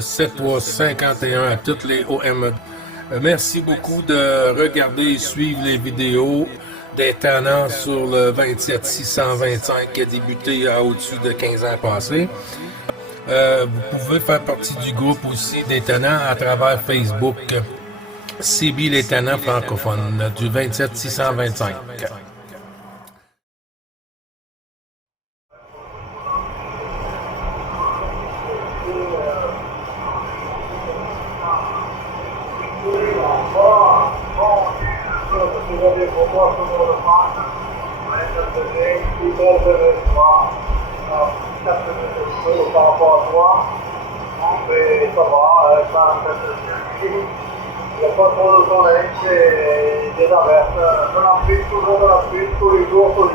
7351 à toutes les OME. Merci beaucoup de regarder et suivre les vidéos des tenants sur le 27625 qui a débuté à au-dessus de 15 ans passés. Vous pouvez faire partie du groupe aussi des tenants à travers Facebook. CB les tenants francophones du 27625. Par rapport à toi, mais ça va, il n'y a pas trop de soleil, c'est des averses, de la pluie, toujours de la pluie, tous les jours, toute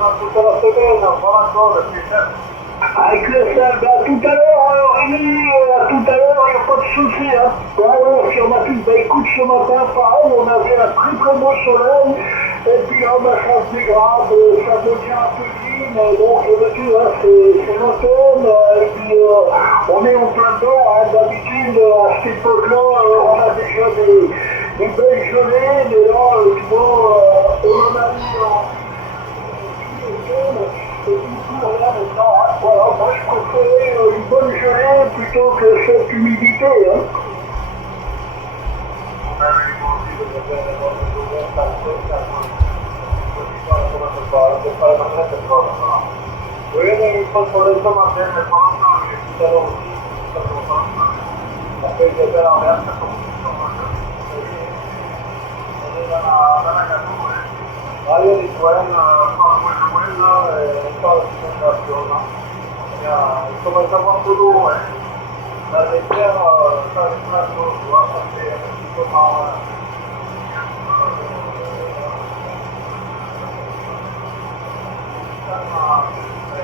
la semaine, voilà quoi, le système. Avec le sel, tout à l'heure, Rémi, tout à l'heure, il n'y a pas de souci, hein. Ouais, sur ma piste, écoute, ce matin, pareil, on avait un très très beau soleil, et puis là, ça se dégrade, ça devient un peu gris, mais donc, tu vois, c'est l'automne, et puis on est en plein dedans, hein, d'habitude, à cette époque-là, on a déjà des belles gelées, mais là, tu vois, on en a mis en et du coup, rien maintenant, hein. Voilà, moi je préférais une bonne gelée plutôt que cette humidité, hein. Oui, mais il faut pour les tomates, mais pas longtemps, mais tout à l'heure aussi, ça fait longtemps. Après, j'ai fait la merde, ça commence à on est dans la gâteau, hein. Là, il y a des problèmes, pas loin, là, et pas de situation, là. Il commence à avoir de l'eau, hein. Dans les terres, ça arrive plein de l'eau, tu vois, ça fait un petit peu mal.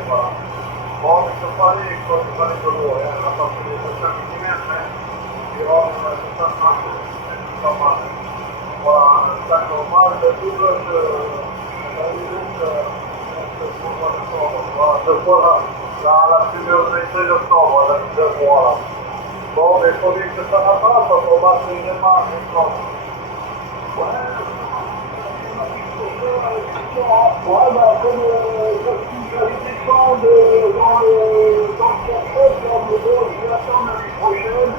Voilà. Bon, il faut parler de l'eau, hein, à partir des 5 mm, hein. Dirò, ça marche, c'est pas mal. Voilà, ça normal, le double de la limite, voilà, la pluviosidité de octobre, de voilà. Bon, mais il faut dire que ça n'a pas, parce qu'on va se les démarrer, ouais, bah, comme j'allais descendre dans le café, là, mais bon, je vais attendre l'année prochaine.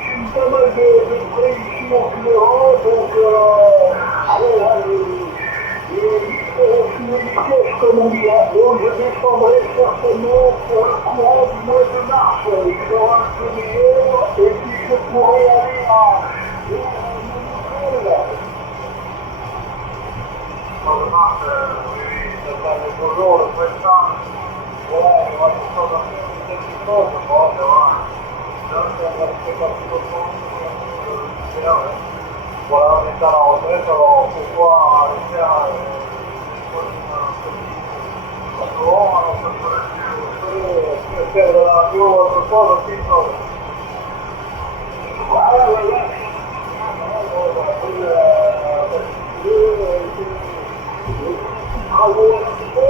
J'ai eu pas mal de prêts ici en Cléron, donc, allez, là, les pièces, comme on dit, hein. Donc, je descendrai certainement pour le courant du mois de mars. Il sera un peu meilleur, et puis je pourrai aller à Montréal. Le jour, le printemps, voilà, il y aura des choses à faire, des petites choses, bon, on verra. Là, ça va rester pas plus longtemps, voilà, on est à la retraite, alors pourquoi aller faire des choses dehors, alors ça peut faire de la radio, autre chose, aussi, chose. Voilà, voilà. Travaux un petit peu,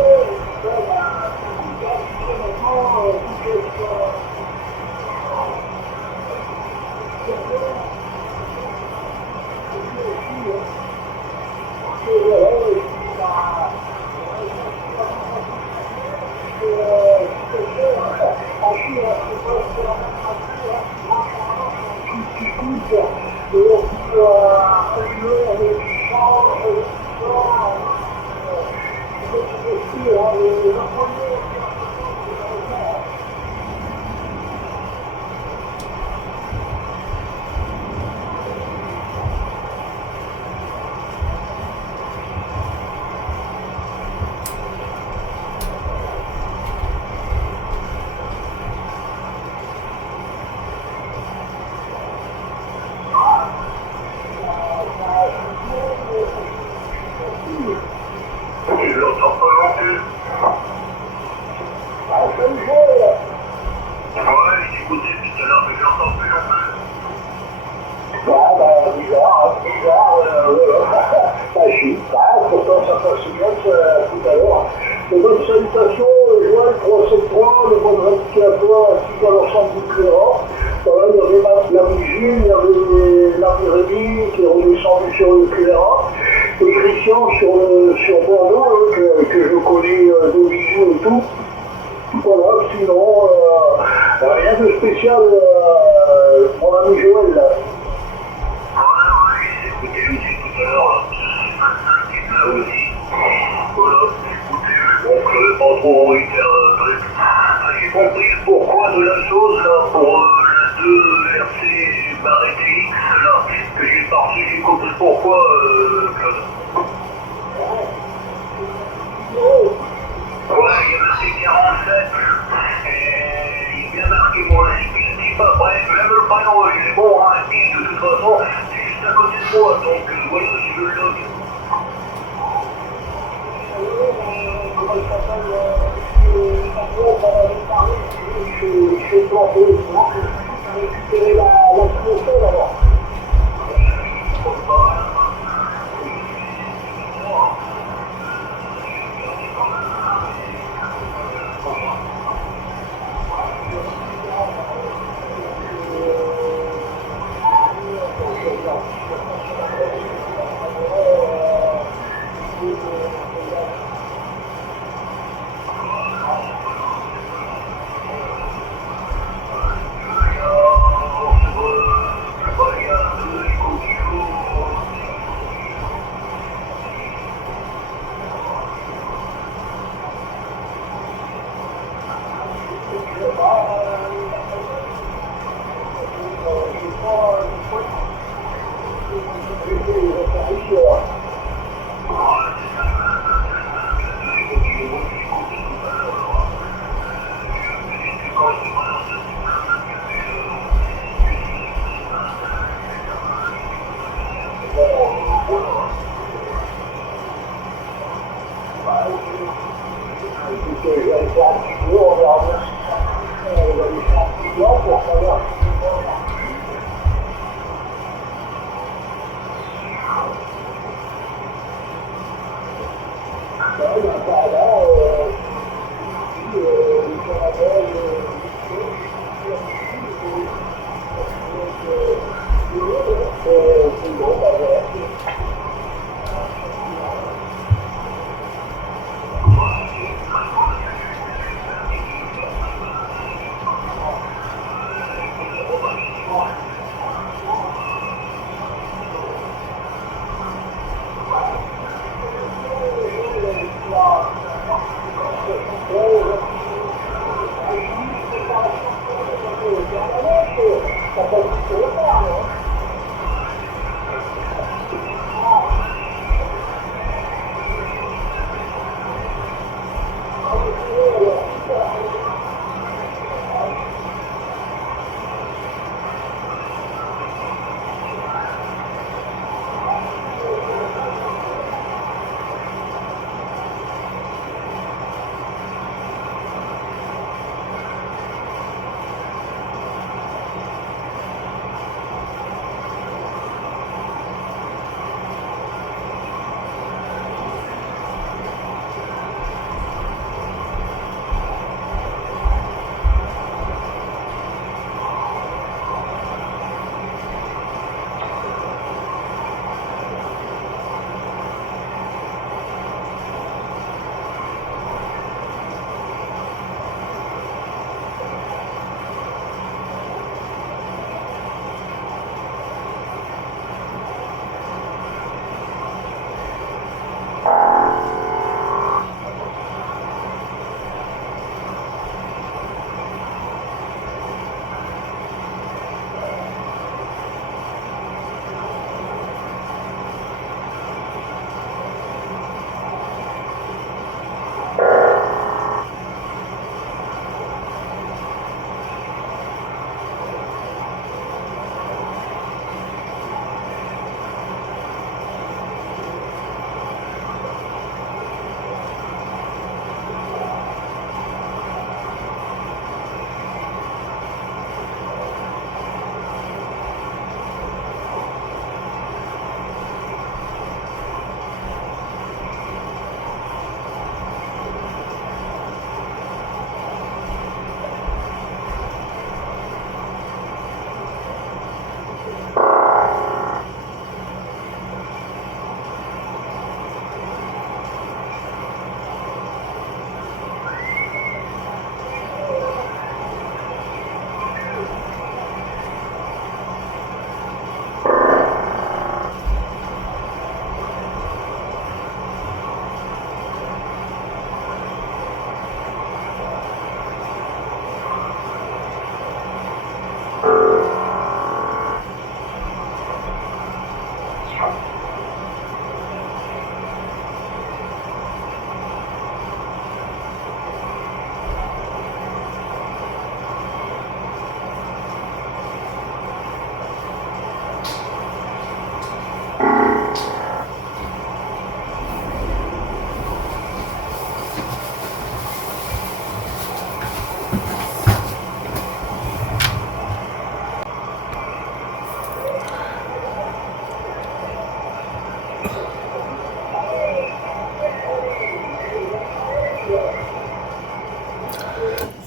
Pourtant, ça passe bien tout à l'heure. Et bonne salutation, joie Noël, 3-7 points, le bon radicateur ainsi qu'à l'ensemble du clairat. Voilà, il y avait la bougie, il y avait la pyrénie qui est redescendue sur le clairat. Et Christian sur Bordeaux, que je connais de visu et tout. Voilà, sinon, rien de spécial, mon ami Joël là. Écoutez aussi tout à l'heure, là aussi. Voilà, écoutez, bon, je n'avais pas trop envie de faire un truc. J'ai compris pourquoi de la chose, là, pour la 2 RC Barrett X, là, que j'ai parti, j'ai compris pourquoi, Claude. Ouais, il y a le C47, et il est bien marqué, moi, je dis pas, bref, même le panneau, il est bon, hein, et puis de toute façon, c'est juste à côté de moi, donc voilà, si je le log. Comment il s'appelle, je suis planté, donc je vais récupérer la clientèle alors.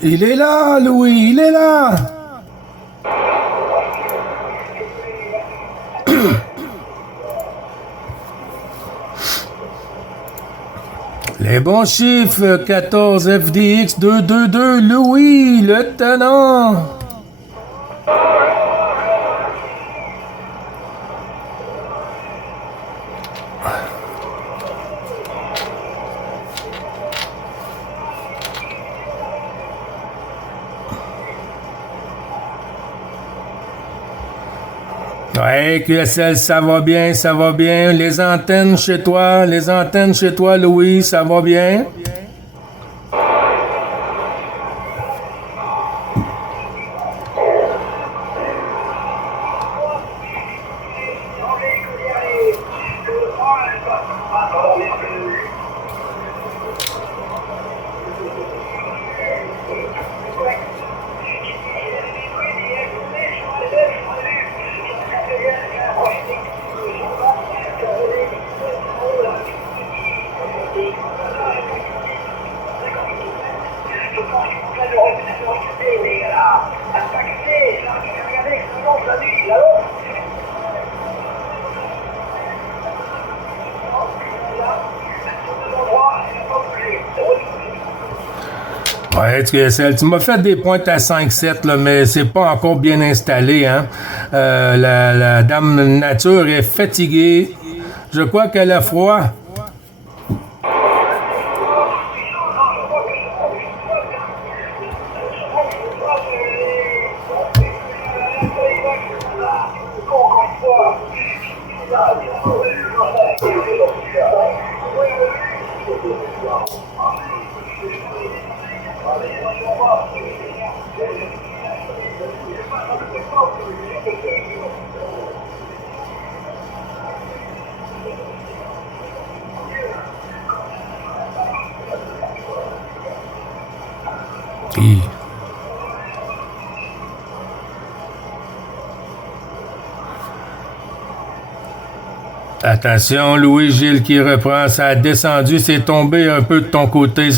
Il est là, Louis, il est là. Les bons chiffres, 14 FDX 222, Louis, le tenant. Ouais, QSL, ça va bien, ça va bien. Les antennes chez toi, Louis, ça va bien? Ouais, tu m'as fait des pointes à 5-7, là, mais c'est pas encore bien installé, hein. La dame nature est fatiguée. Je crois qu'elle a froid. Attention, Louis-Gilles qui reprend, ça a descendu, c'est tombé un peu de ton côté,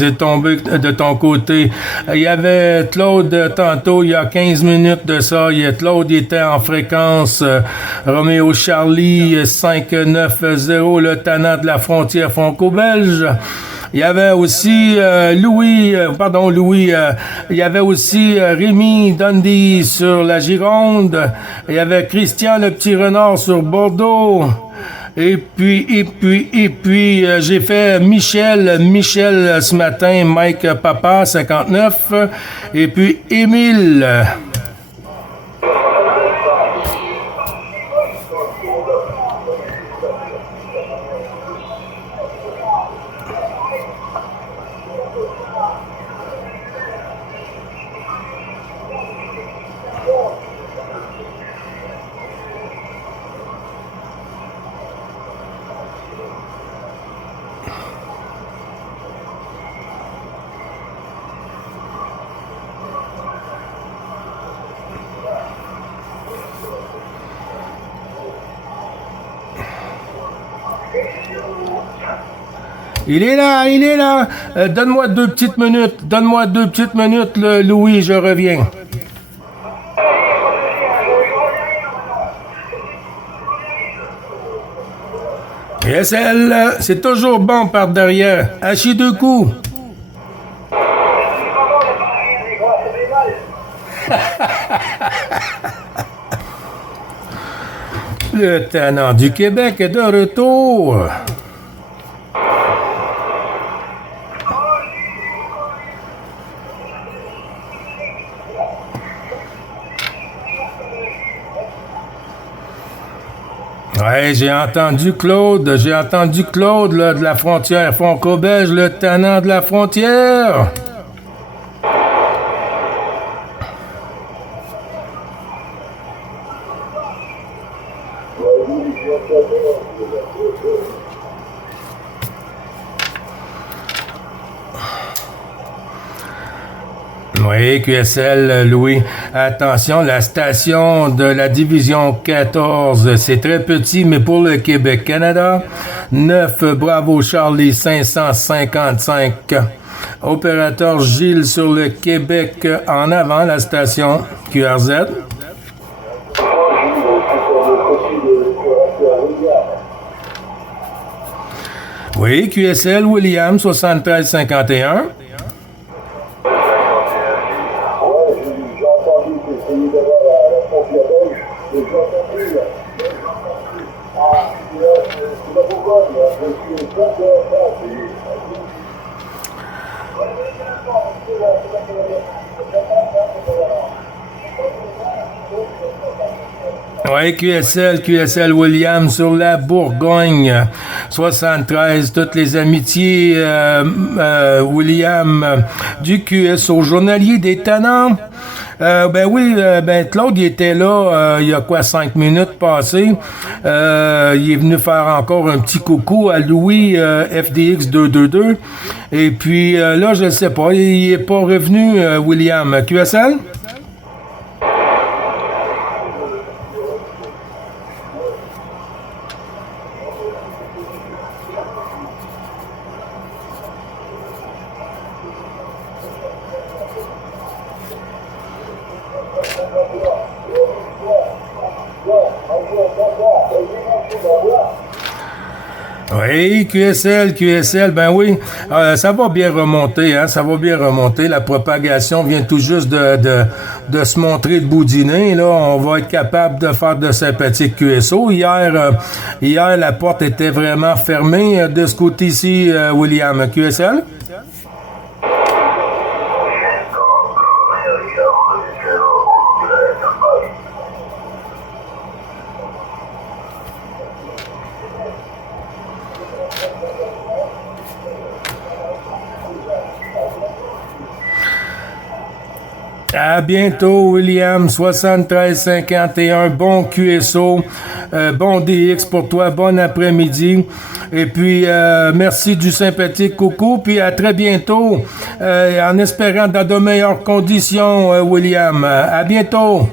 Il y avait Claude tantôt, il y a 15 minutes de ça, Claude il était en fréquence, Roméo Charlie 590, le tannant de la frontière franco-belge. Il y avait aussi Louis, il y avait aussi Rémi Dundee sur la Gironde, il y avait Christian le Petit Renard sur Bordeaux. Et puis, j'ai fait Michel ce matin, Mike Papa, 59, et puis Émile. Il est là. Donne-moi 2 petites minutes. Louis, je reviens. SL, c'est toujours bon par derrière. Hachi 2 coups. Le tannant du Québec est de retour. Ouais, j'ai entendu Claude là, de la frontière franco-belge, le tannant de la frontière. Oui, QSL, Louis. Attention, la station de la division 14, c'est très petit, mais pour le Québec-Canada, 9 Bravo Charlie 555. Opérateur Gilles sur le Québec en avant, la station QRZ. Oui, QSL William 7351. J'ai entendu que c'est d'avoir la frontière belge, mais je n'entends plus. Ah, c'est pas pourquoi, je suis pas de Oui, QSL William sur la Bourgogne 73. Toutes les amitiés William du QSO journalier des Tannants. Ben oui, Claude il était là il y a 5 minutes passées. Il est venu faire encore un petit coucou à Louis FDX 222. Et puis là, je ne sais pas, il est pas revenu, William. QSL? Oui, QSL, ben oui, ça va bien remonter, hein, ça va bien remonter. La propagation vient tout juste de se montrer de bout du nez, là. On va être capable de faire de sympathiques QSO. Hier, la porte était vraiment fermée de ce côté-ci, William. QSL? À bientôt, William. 7351. Bon QSO. Bon DX pour toi. Bon après-midi. Et puis, merci du sympathique coucou. Puis à très bientôt. En espérant dans de meilleures conditions, William. À bientôt.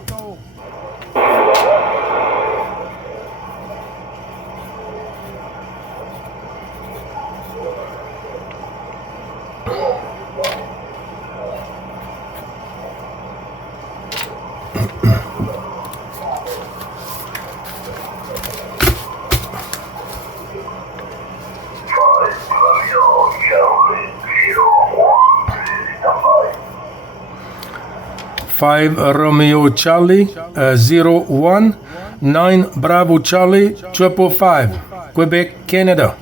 Five Romeo Charlie 01 9 Bravo Charlie 555 Quebec, Canada.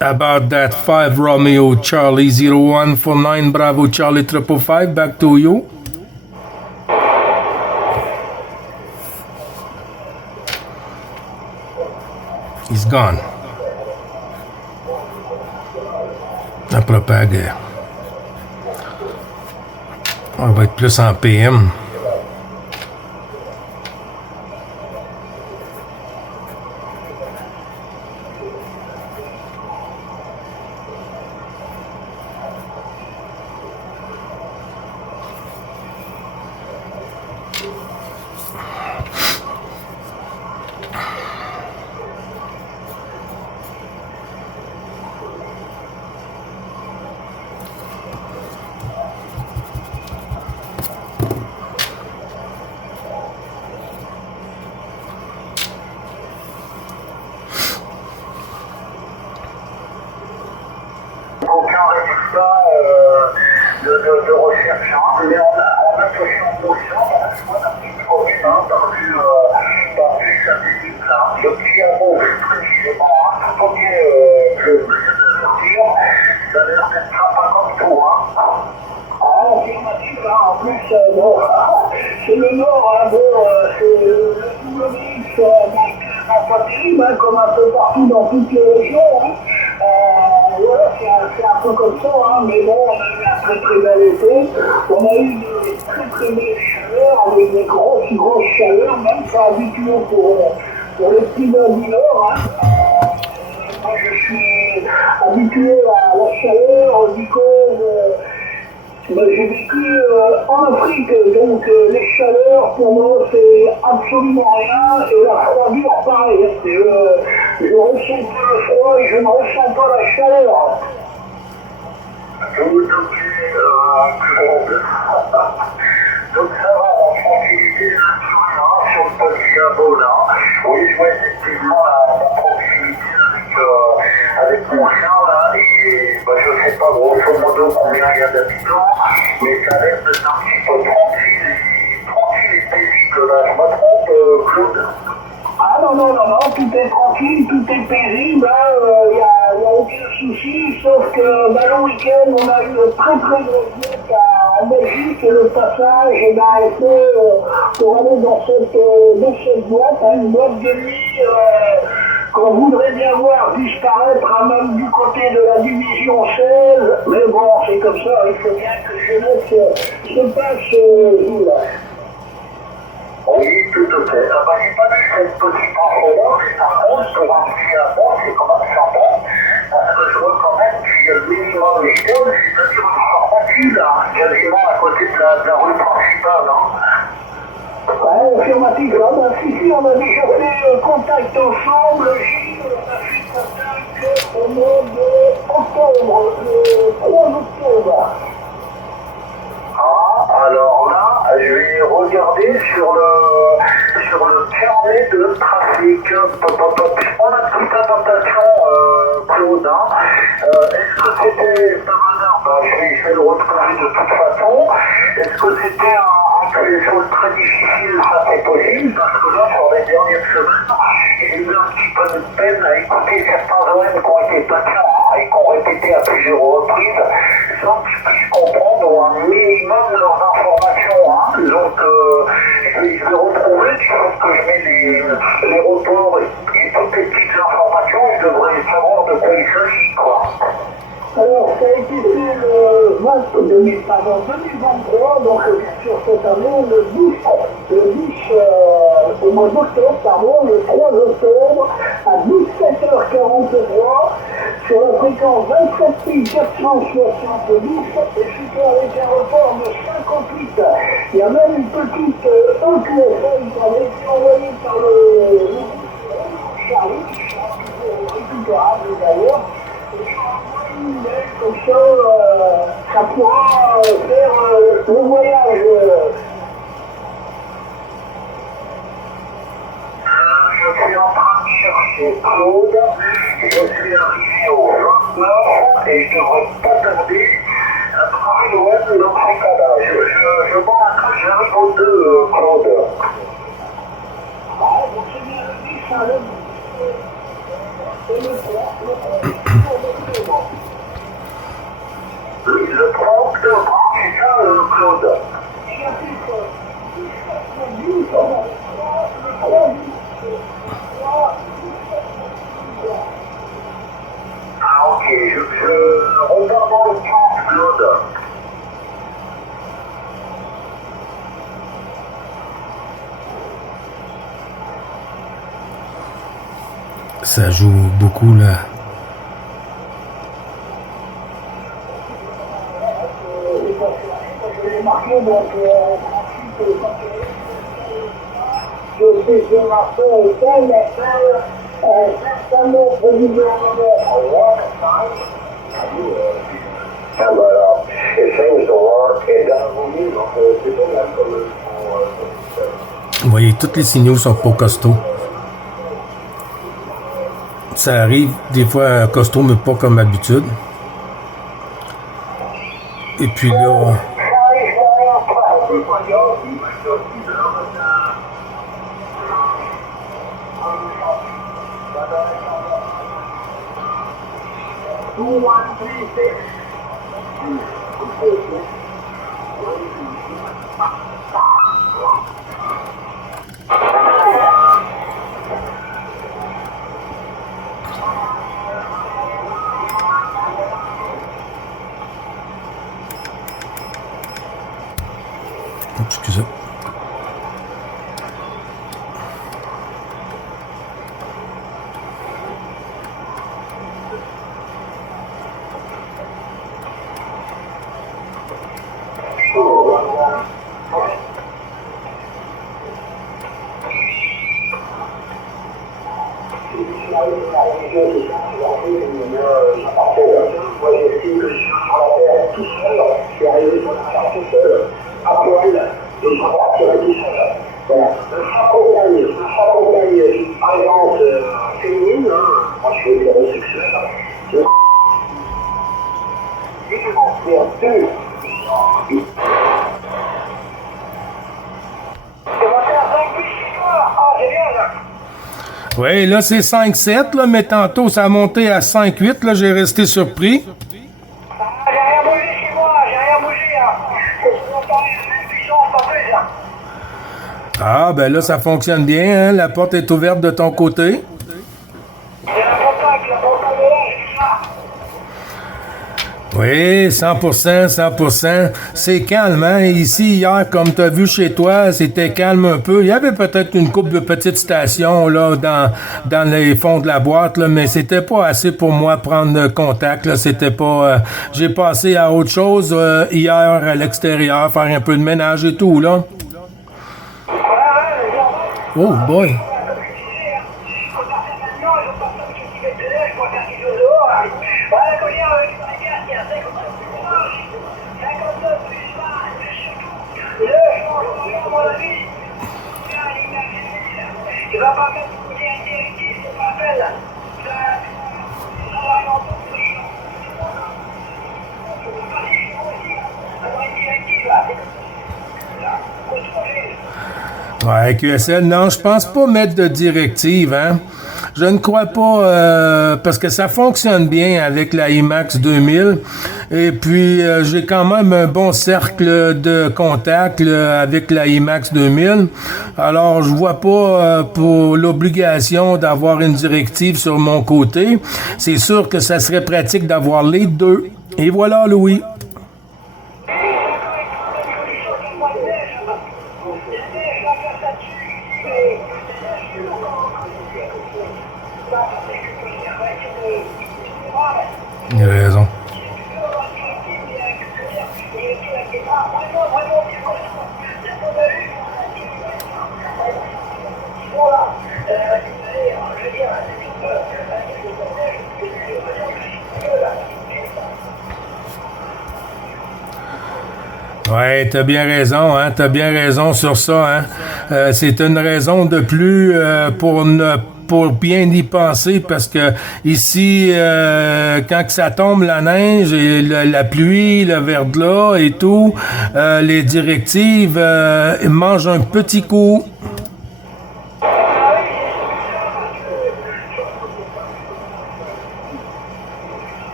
About that 5 Romeo Charlie 01 for 9 Bravo Charlie 555, back to you. He's gone. La propague. On va être plus en PM. De recherche, hein. Mais on a touché en motion, on a un petit problème par du synthétique là. Le petit mot précisément, il faut bien que je dire, ça a l'air d'être pas comme tout, hein. Ah, affirmatif, là, en plus, bon, c'est le Nord, hein, bon, c'est le WX, pas terrible, hein, comme un peu partout dans toutes les régions, hein. Voilà, c'est un peu comme ça, hein, mais bon, on a eu un très très bel été, on a eu des très très belles chaleurs, avec des grosses chaleurs, même pas habituées pour les petits gars du Nord. Hein. Moi, je suis habitué à la chaleur, du coup, j'ai vécu en Afrique, donc les chaleurs, pour moi, c'est absolument rien, et la froidure, pareil. Je ressens pas le froid et je ne ressens pas la chaleur. Donc, donc ça va, en tranquillité, sur le petit labo là. Oui, je vois effectivement la proximité avec mon chien là, et bah, je sais pas grosso modo combien il y a d'habitants, mais ça reste un petit peu tranquille et paisible là. Je me trompe, Claude? Ah non, non, non, non, tout est tranquille, tout est paisible, il n'y a aucun souci, sauf que le week-end, on a eu une très très grosse note en Belgique et le passage a été pour aller dans cette boîte, une boîte de nuit qu'on voudrait bien voir disparaître même du côté de la division 16, mais bon, c'est comme ça, il faut bien que jeunesse se passe, là. Oui, tout à fait. J'ai pas vu cette petite info-là, mais par contre, pour un petit rapport, c'est quand même sympa, parce que je vois quand même qu'il y a le minimum légal, c'est-à-dire une sortie là, quasiment à côté de la rue principale. Hein. Ouais, affirmatif, là, si, on a déjà fait contact ensemble, Gilles, on a fait contact au mois d'octobre, le 3 octobre. Ah, alors là, je vais regarder sur le carnet de trafic. On a toute attention, Claude. Est-ce que c'était par hasard, je vais le retrouver de toute façon. Est-ce que c'était quelque chose de très difficile? Ça c'est possible, parce que là, sur les dernières semaines, j'ai eu un petit peu de peine à écouter certains OM qui ont été patients et qui ont répété à plusieurs reprises, sans que je puisse comprendre un minimum leurs informations. Hein. Donc, je vais retrouver, il faut que je mets les reports et toutes les petites informations, je devrais savoir de quoi il s'agit, quoi. Alors, ça a été fait le 2023, donc bien sûr cette année, le 10 au mois d'octobre, pardon, le 3 octobre, à 17h43, sur la fréquence 27 472, et c'était avec un report de 58. Il y a même une petite EQFM qui avait été envoyée par le Charlie, qui sera toujours récupérable d'ailleurs. Comme ça pourra faire le voyage. Je suis en train de chercher Claude. Je suis arrivé au 29 et je ne devrais pas tarder à trouver le web dans ces cas-là. Je vois que j'arrive aux deux, Claude. Ah, donc c'est bien le 10, hein, le 10. Et le 3, oui, le 3 octobre, c'est ça, Claude. Ah, ok, je regarde dans le 30, Claude. Ça joue beaucoup là. Je l'ai marqué, donc je sais que Marseille était, mais certainement président ah bah alors, it seems to work, et dans le livre, c'est pas mal comme Vous voyez, tous les signaux sont pas costauds. Ça arrive des fois costaud, mais pas comme d'habitude. Et puis là... Excusez. que je suis sur la terre tout seul, je suis arrivé sur la terre tout seul, à poil, et je suis parti tout seul. Voilà. Le chapeau-taille, par exemple, féminine, hein, moi je suis hétérosexuel, et je m'en sers deux. C'est monté à 5 8 chez toi. Ah, génial. Oui, là, c'est 5-7, là, mais tantôt, ça a monté à 5-8, là, j'ai resté surpris. Ah, j'ai rien bougé chez moi, j'ai rien bougé, hein. C'est monté à la même puissance, pas plus, hein. Ah, ben là, ça fonctionne bien, hein? La porte est ouverte de ton côté. J'ai un contact, le contact de là, j'ai ça. Oui, 100%, 100%. C'est calme, hein? Ici, hier, comme tu as vu chez toi, c'était calme un peu. Il y avait peut-être une couple de petites stations, là, dans les fonds de la boîte, là, mais c'était pas assez pour moi prendre contact, là. C'était pas... j'ai passé à autre chose hier à l'extérieur, faire un peu de ménage et tout, là. Oh, boy! Tu vas pas mettre une directive, c'est pas appel. Ouais, QSL, non, je pense pas mettre de directive, hein. Je ne crois pas, parce que ça fonctionne bien avec la IMAX 2000. Et puis, j'ai quand même un bon cercle de contacts là, avec la IMAX 2000. Alors, je vois pas pour l'obligation d'avoir une directive sur mon côté. C'est sûr que ça serait pratique d'avoir les deux. Et voilà, Louis. Il a raison. Ouais, t'as bien raison, hein. T'as bien raison sur ça, hein. C'est une raison de plus pour bien y penser parce que ici, quand que ça tombe la neige et la pluie, le verglas et tout, les directives mangent un petit coup.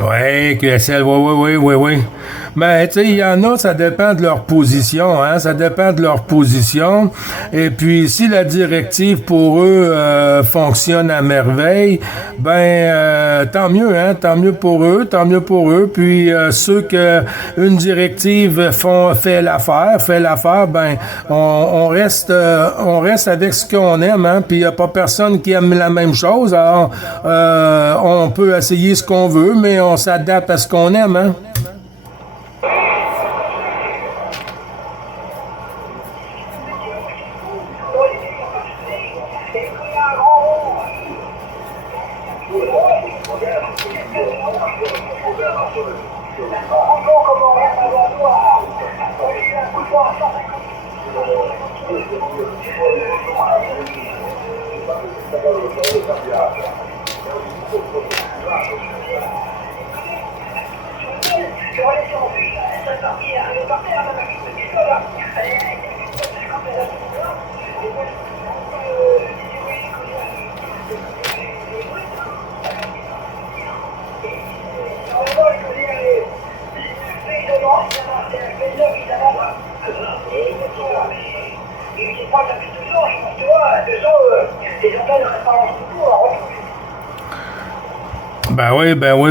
Oui, QSL, oui. Mais tu sais, il y en a, ça dépend de leur position, hein, ça dépend de leur position. Et puis, si la directive pour eux fonctionne à merveille, ben tant mieux, hein, tant mieux pour eux. Puis ceux que une directive fait l'affaire, ben on reste avec ce qu'on aime, hein. Puis il y a pas personne qui aime la même chose. Alors on peut essayer ce qu'on veut, mais on s'adapte à ce qu'on aime, hein.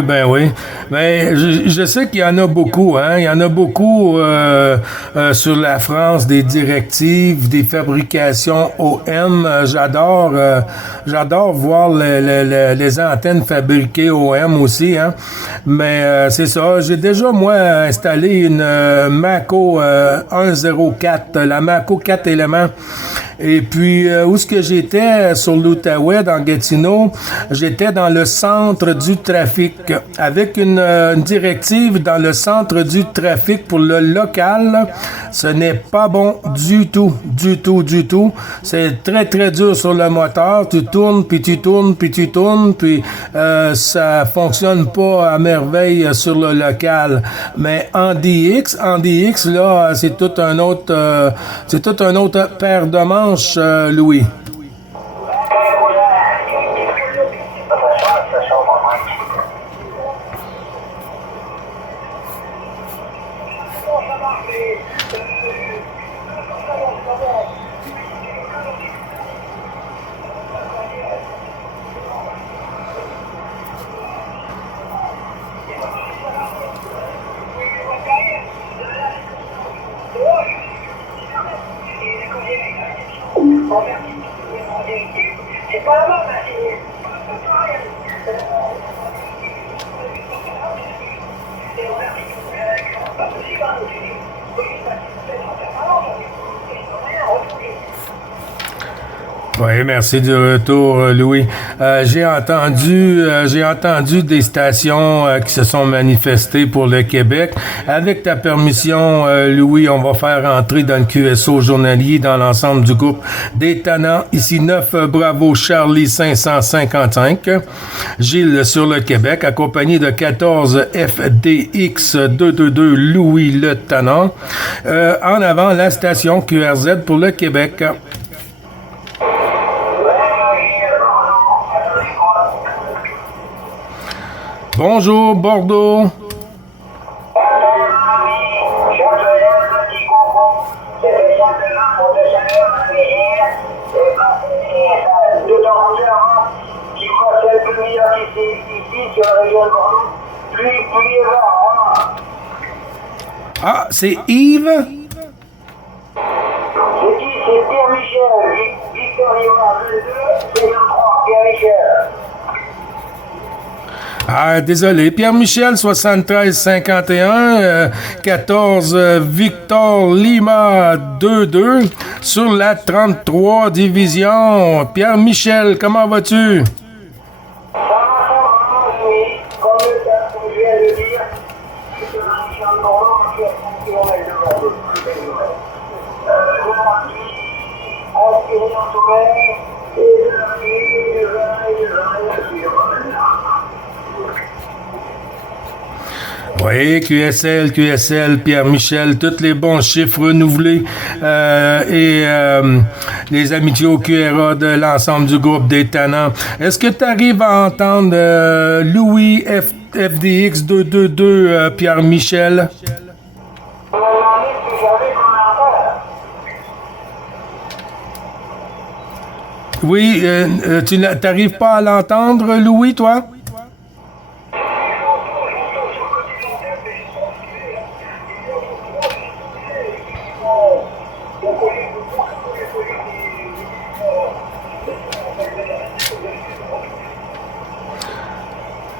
Ben oui. Mais je sais qu'il y en a beaucoup, hein. Il y en a beaucoup sur la France, des directives, des fabrications OM. J'adore voir les antennes fabriquées OM aussi, hein. Mais c'est ça. J'ai déjà, moi, installé une Mako 104, la Mako 4 éléments. Et puis, où est-ce que j'étais? Sur l'Outaouais, dans Gatineau. J'étais dans le centre du trafic, avec une directive dans le centre du trafic pour le local. Ce n'est pas bon du tout, du tout, du tout. C'est très, très dur sur le moteur. Tu tournes, puis tu tournes, puis tu tournes, puis ça fonctionne pas à merveille sur le local. Mais en DX, là, c'est tout un autre paire de manches. Louis. C'est pas la même, Oui, merci du retour, Louis. J'ai entendu des stations qui se sont manifestées pour le Québec. Avec ta permission, Louis, on va faire entrer dans le QSO journalier dans l'ensemble du groupe des Tannants. Ici 9 Bravo Charlie 555. Gilles sur le Québec, accompagné de 14 FDX 222 Louis le Tannant. En avant, la station QRZ pour le Québec. Bonjour, Bordeaux. Ah, c'est Yves? C'est qui? C'est Pierre Michel. Victoria 22, 53, Pierre Michel. Ah, désolé. Pierre-Michel, 7351, 14 Victor Lima 22 sur la 33 division. Pierre-Michel, comment vas-tu? Ça va, oui. Comme je viens de dire, c'est un ancien de Bordeaux qui est à 5 km de Bordeaux. On se tire en sommeil, et Oui, QSL, Pierre-Michel, tous les bons chiffres renouvelés et les amitiés au QRA de l'ensemble du groupe des Tannants. Est-ce que tu arrives à entendre Louis FDX 222 Pierre-Michel? Oui, tu n'arrives pas à l'entendre, Louis, toi?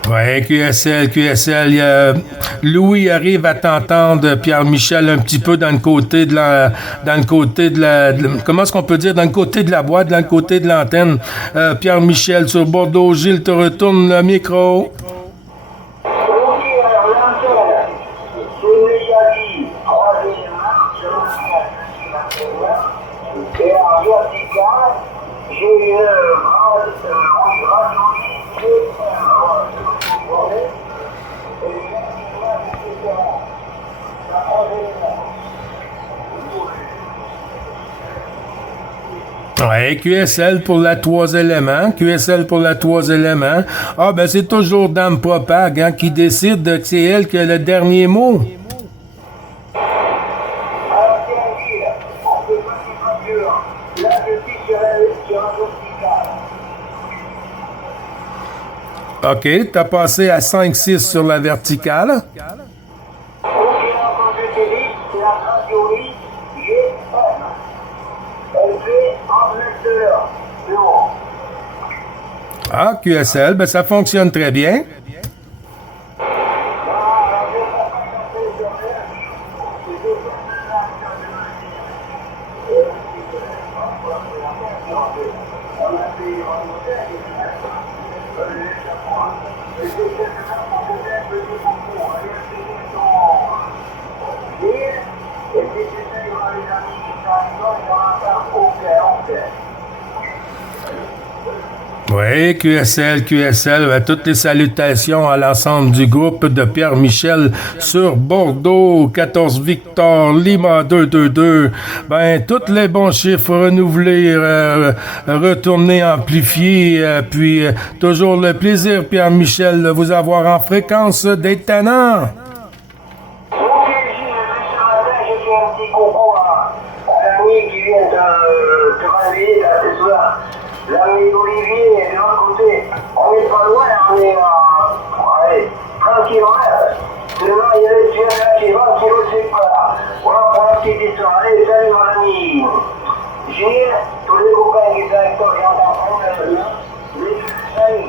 Oui, QSL. Louis arrive à t'entendre, Pierre-Michel, un petit peu dans le côté de la, comment est-ce qu'on peut dire, dans le côté de la boîte, dans le côté de l'antenne. Pierre-Michel sur Bordeaux. Gilles te retourne le micro. Ouais, QSL pour la 3 éléments. Ah, ben, c'est toujours Dame Propag, hein, qui décide que c'est elle qui a le dernier mot. OK, t'as passé à 5-6 sur la verticale. Ok, comme je t'ai dit, c'est la traduction GM. Elle fait en lecteur. C'est bon. Ah, QSL, ben ça fonctionne très bien. Oui, QSL, ben, toutes les salutations à l'ensemble du groupe de Pierre-Michel sur Bordeaux, 14 Victor, Lima 222. Ben, tous les bons chiffres renouvelés, retournés, amplifiés, puis toujours le plaisir, Pierre-Michel, de vous avoir en fréquence des tannants. Ok, Gilles, depuis ce matin, j'ai fait un petit coucou à l'ami qui vient de te réveiller là ce soir. L'ami d'Olivier est de l'autre côté. On n'est pas loin, on est à 30 km. Seulement, il y a les tuyaux là qui vont, qui ne sait pas. Voilà pour la petite histoire. Allez, salut mon ami. Gilles, tous les copains qui sont avec toi, qui ont entendu salut.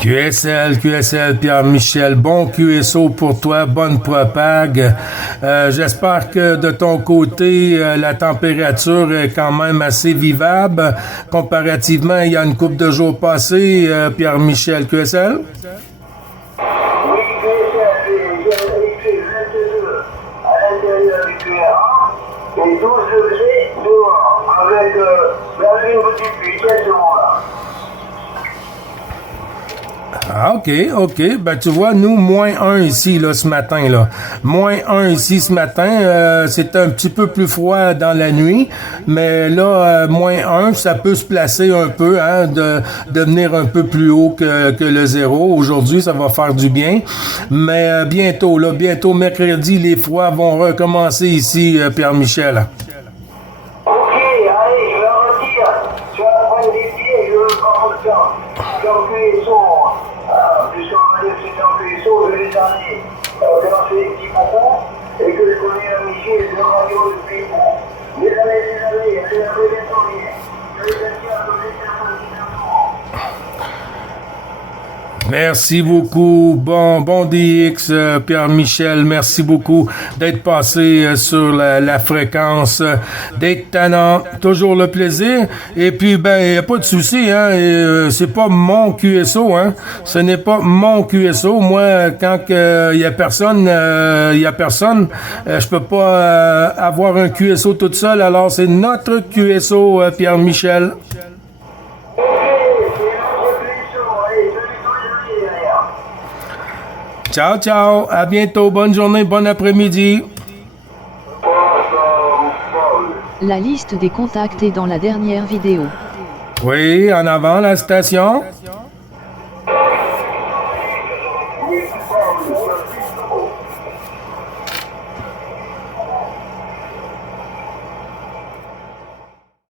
QSL, Pierre-Michel, bon QSO pour toi, bonne propague. J'espère que de ton côté, la température est quand même assez vivable. Comparativement, il y a une couple de jours passés, Pierre-Michel, QSL? Oui, il fait 22 à l'intérieur du QRA et 12 degrés dehors, avec une petite pluie, ce moment-là. Ah, OK. Ben, tu vois, nous, -1 ici, là, ce matin, là. -1 ici, ce matin. C'est un petit peu plus froid dans la nuit. Mais là, -1, ça peut se placer un peu, hein, de venir un peu plus haut que le 0. Aujourd'hui, ça va faire du bien. Mais bientôt, mercredi, les froids vont recommencer ici, Pierre-Michel. Ok, allez, je vais revenir. Tu vas prendre des pieds, je veux pas le temps. Comme QSO, puisqu'on va dire que c'est un QSO, je vais les amener. Je leur fais des petits pompons et que je connais la Michel de radio depuis des années, elle est un peu détournée. Je vais les dire à tous les personnes qui sont. Merci beaucoup. Bon DX, Pierre-Michel, merci beaucoup d'être passé sur la fréquence des tannants. Toujours le plaisir. Et puis, ben, il n'y a pas de souci, hein. C'est pas mon QSO, hein. Ce n'est pas mon QSO. Moi, quand il y a personne, je peux pas avoir un QSO toute seule. Alors, c'est notre QSO, Pierre-Michel. Ciao. À bientôt. Bonne journée, bon après-midi. La liste des contacts est dans la dernière vidéo. Oui, en avant la station.